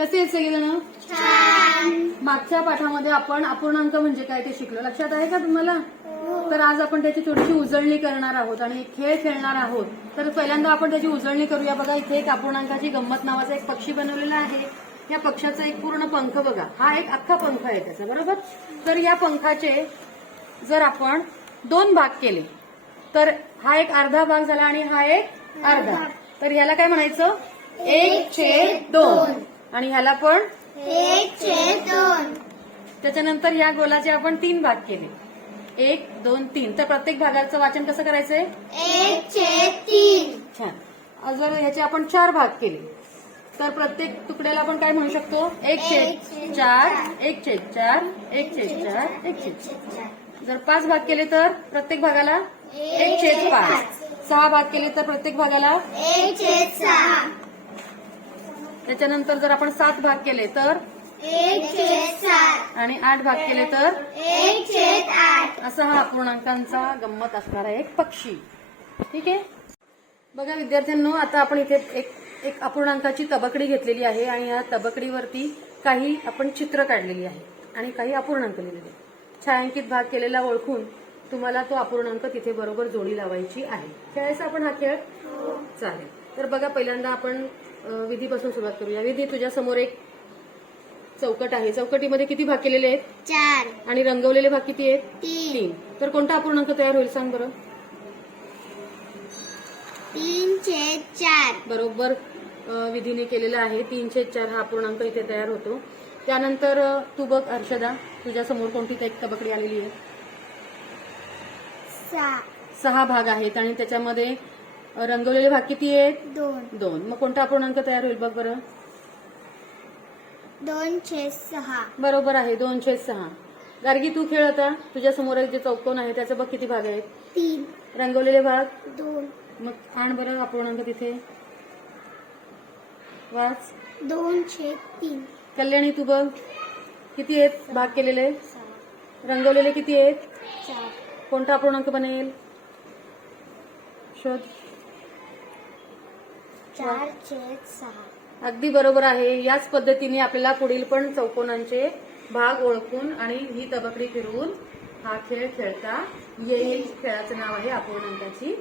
कसे आहेत सगळेजण? मागच्या पाठामध्ये आपण अपूर्णांक म्हणजे काय ते शिकलो, लक्षात आहे का तुम्हाला? तर आज आपण त्याची थोडीशी उजळणी करणार आहोत आणि एक खेळ खेळणार आहोत. तर पहिल्यांदा आपण त्याची उजळणी करूया. बघा इथे एक अपूर्णांकाची गंमत नावाचा एक पक्षी बनवलेला आहे. या पक्षाचा एक पूर्ण पंख बघा, हा एक अख्खा पंख आहे त्याचा, बरोबर? तर या पंखाचे जर आपण 2 भाग केले तर हा एक अर्धा भाग झाला आणि हा एक अर्धा. तर ह्याला काय म्हणायचं? 1/2. आणि ह्याला पण 1/2. त्याच्यानंतर या गोलाचे आपण 3 भाग केले, 1, 2, 3. तर प्रत्येक भागाचं वाचन कसं करायचंय? 1/3. छान. जर ह्याचे आपण 4 भाग केले तर प्रत्येक तुकड्याला आपण काय म्हणू शकतो? 1/4, 1/4, 1/4, 1/4. जर 5 भाग केले तर प्रत्येक भागाला 1/5. 6 भाग केले तर प्रत्येक भागाला 1/6. त्याच्यानंतर जर आपण 7 भाग केले तर 1/7. आणि 8 भाग केले तर 1/8. असा हा अपूर्णांकांचा गंमत असणारा एक पक्षी. ठीक आहे. बघा विद्यार्थ्यांनो, आता आपण इथे एक अपूर्णांकाची तबकडी घेतलेली आहे आणि या तबकडीवरती काही आपण चित्र काढलेली आहे आणि काही अपूर्णांक लिहिलेले. छायांकित भाग केलेला ओळखून तुम्हाला तो अपूर्णांक तिथे बरोबर जोडी लावायची आहे. खेळायचा आपण हा खेळ? चालेल. तर बघा पहिल्यांदा आपण विधीपासून सुरुवात करूया. विधी, तुझ्या समोर एक चौकट आहे. चौकटीमध्ये किती भाग केलेले आहेत? 4. आणि रंगवलेले भाग किती आहेत? 3. तर कोणता अपूर्णांक तयार होईल सांग बरं? 3/4. बरोबर विधीने केलेला आहे. 3/4 हा अपूर्णांक इथे तयार होतो. त्यानंतर तू बघ हर्षदा, तुझ्या समोर कोणती एक तबकडी आलेली आहे? 6 भाग आहेत आणि त्याच्यामध्ये रंगवलेले भाग किती आहेत? 2. मग कोणता अपूर्णांक तयार होईल बघ बरं? 2/6. बरोबर आहे, 2/6. गार्गी, तू खेळ आता. तुझ्या समोर एक जे चौकोन आहे त्याचं बघ किती भाग आहेत? 3. रंगवलेले भाग 2. मग आण बरं अपूर्णांक तिथे, वाच. 2/3. कल्याणी, तू बघ किती आहेत भाग केलेले? रंगवलेले किती आहेत? 4. कोणता अपूर्णांक बनेल? शोध. 4/6. अगदी बरोबर आहे. याच पद्धतीने आपल्याला पुढील पण चौकोनांचे भाग ओळखून आणि ही तबकडी फिरवून हा खेळ खेळता येईल. खेळाचं नाव आहे अपूर्णांकाची